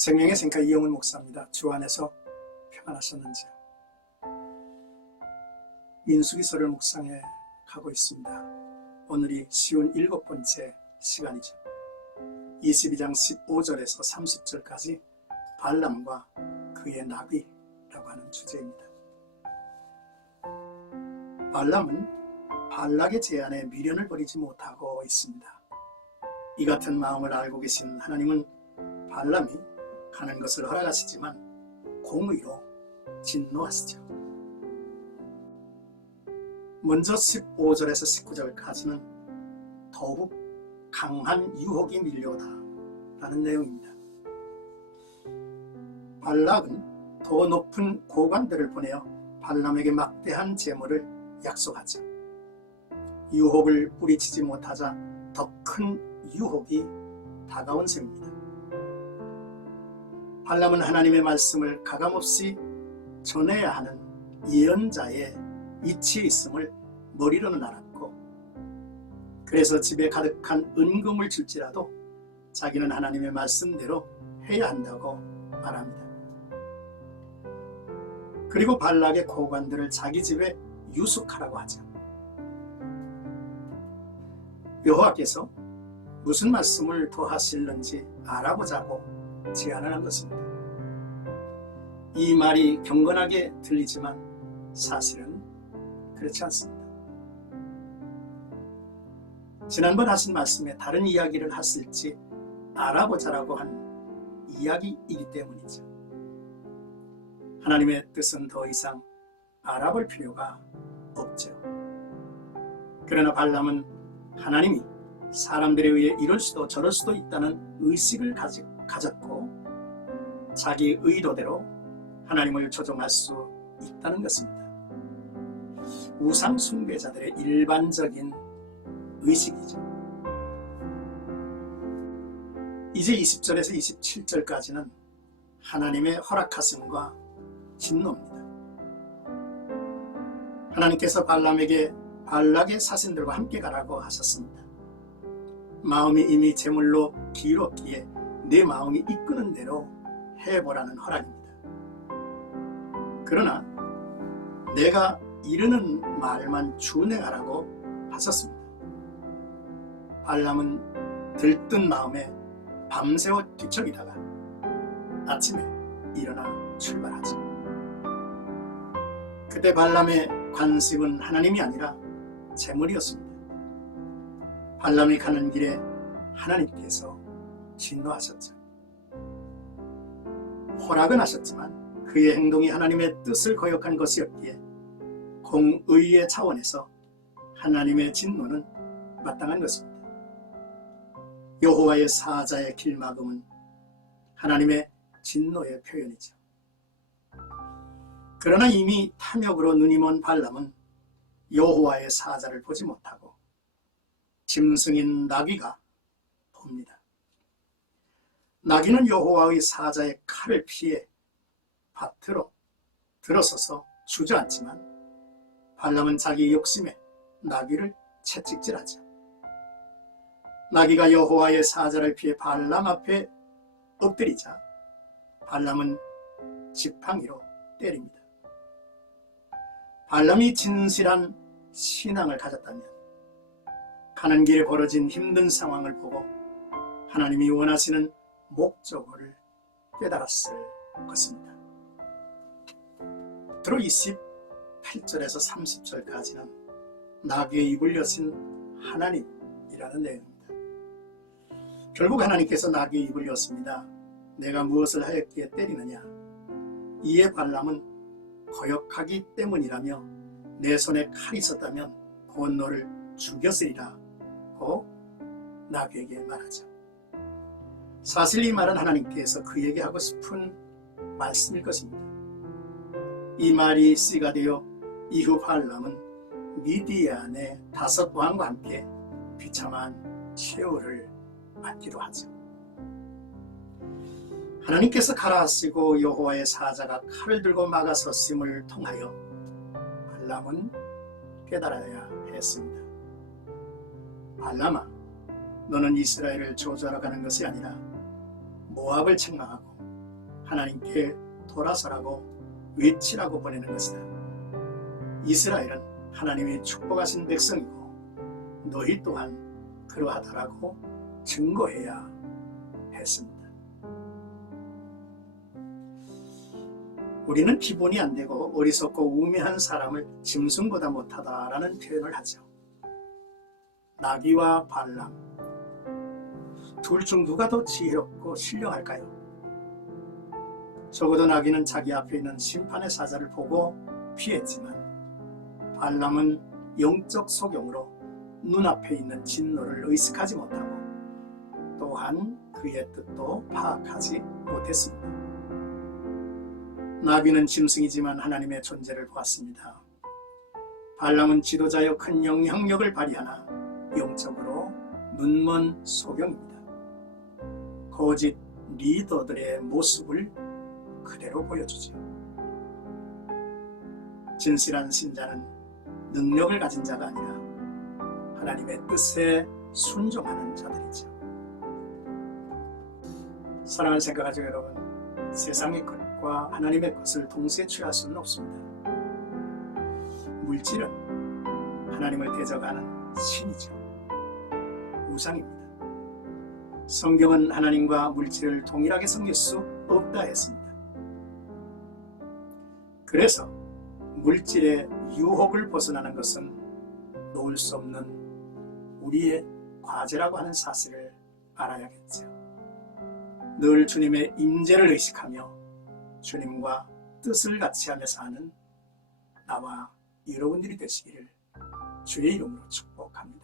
생명의 생각 이영훈 목사입니다. 주 안에서 평안하셨는지요? 민수기서를 묵상해 가고 있습니다. 오늘이 쉬운 7번째 시간이죠. 22장 15절에서 30절까지 발람과 그의 나귀라고 하는 주제입니다. 발람은 발락의 제안에 미련을 버리지 못하고 있습니다. 이 같은 마음을 알고 계신 하나님은 발람이 가는 것을 허락하시지만 공의로 진노하시죠. 먼저 15절에서 19절까지는 더욱 강한 유혹이 밀려오다 라는 내용입니다. 발락은 더 높은 고관들을 보내어 발람에게 막대한 재물을 약속하죠. 유혹을 뿌리치지 못하자 더 큰 유혹이 다가온 셈입니다. 발람은 하나님의 말씀을 가감없이 전해야 하는 예언자의 위치에 있음을 머리로는 알았고, 그래서 집에 가득한 은금을 줄지라도 자기는 하나님의 말씀대로 해야 한다고 말합니다. 그리고 발락의 고관들을 자기 집에 유숙하라고 하죠. 여호와께서 무슨 말씀을 더 하실는지 알아보자고 제안을 한 것입니다. 이 말이 경건하게 들리지만 사실은 그렇지 않습니다. 지난번 하신 말씀에 다른 이야기를 하실지 알아보자라고 한 이야기이기 때문이죠. 하나님의 뜻은 더 이상 알아볼 필요가 없죠. 그러나 발람은 하나님이 사람들에 의해 이럴 수도 저럴 수도 있다는 의식을 가졌고 자기 의도대로 하나님을 조종할 수 있다는 것입니다. 우상 숭배자들의 일반적인 의식이죠. 이제 20절에서 27절까지는 하나님의 허락하심과 진노입니다. 하나님께서 발람에게 발락의 사신들과 함께 가라고 하셨습니다. 마음이 이미 제물로 기울었기에 내 마음이 이끄는 대로 해보라는 허락입니다. 그러나 내가 이르는 말만 준행하라고 하셨습니다. 발람은 들뜬 마음에 밤새워 뒤척이다가 아침에 일어나 출발하죠. 그때 발람의 관심은 하나님이 아니라 재물이었습니다. 발람이 가는 길에 하나님께서 진노하셨죠. 허락은 하셨지만 그의 행동이 하나님의 뜻을 거역한 것이었기에 공의의 차원에서 하나님의 진노는 마땅한 것입니다. 여호와의 사자의 길막음은 하나님의 진노의 표현이죠. 그러나 이미 탐욕으로 눈이 먼 발람은 여호와의 사자를 보지 못하고 짐승인 나귀가 봅니다. 나귀는 여호와의 사자의 칼을 피해 밭으로 들어서서 주저앉지만 발람은 자기 욕심에 나귀를 채찍질하죠. 나귀가 여호와의 사자를 피해 발람 앞에 엎드리자 발람은 지팡이로 때립니다. 발람이 진실한 신앙을 가졌다면 가는 길에 벌어진 힘든 상황을 보고 하나님이 원하시는 목적을 깨달았을 것입니다. 들어 28절에서 30절까지는 나귀의 입을 여신 하나님이라는 내용입니다. 결국 하나님께서 나귀의 입을 여십니다. 내가 무엇을 하였기에 때리느냐? 이에 발람은 거역하기 때문이라며 내 손에 칼이 있었다면 곧 너를 죽였으리라 고 나귀에게 말하죠. 사실 이 말은 하나님께서 그에게 하고 싶은 말씀일 것입니다. 이 말이 씨가 되어 이후 발람은 미디안의 5왕과 함께 비참한 최후를 맞기도 하죠. 하나님께서 가라 하시고 여호와의 사자가 칼을 들고 막아섰음을 통하여 발람은 깨달아야 했습니다. 발람아, 너는 이스라엘을 저주하러 가는 것이 아니라 모압을 책망하고 하나님께 돌아서라고 외치라고 보내는 것이다. 이스라엘은 하나님이 축복하신 백성이고 너희 또한 그러하다라고 증거해야 했습니다. 우리는 기본이 안 되고 어리석고 우매한 사람을 짐승보다 못하다라는 표현을 하죠. 나귀와 발람, 둘 중 누가 더 지혜롭고 신령할까요? 적어도 나귀는 자기 앞에 있는 심판의 사자를 보고 피했지만 발람은 영적 소경으로 눈앞에 있는 진노를 의식하지 못하고 또한 그의 뜻도 파악하지 못했습니다. 나귀는 짐승이지만 하나님의 존재를 보았습니다. 발람은 지도자여 큰 영향력을 발휘하나 영적으로 눈먼 소경입니다. 거짓 리더들의 모습을 그대로 보여주죠. 진실한 신자는 능력을 가진 자가 아니라 하나님의 뜻에 순종하는 자들이죠. 사랑하는 생각하죠 여러분, 세상의 것과 하나님의 것을 동시에 취할 수는 없습니다. 물질은 하나님을 대적하는 신이죠. 우상입니다. 성경은 하나님과 물질을 동일하게 섬길 수 없다 했습니다. 그래서 물질의 유혹을 벗어나는 것은 놓을 수 없는 우리의 과제라고 하는 사실을 알아야겠죠. 늘 주님의 임재를 의식하며 주님과 뜻을 같이하며 사는 나와 여러분들이 되시기를 주의 이름으로 축복합니다.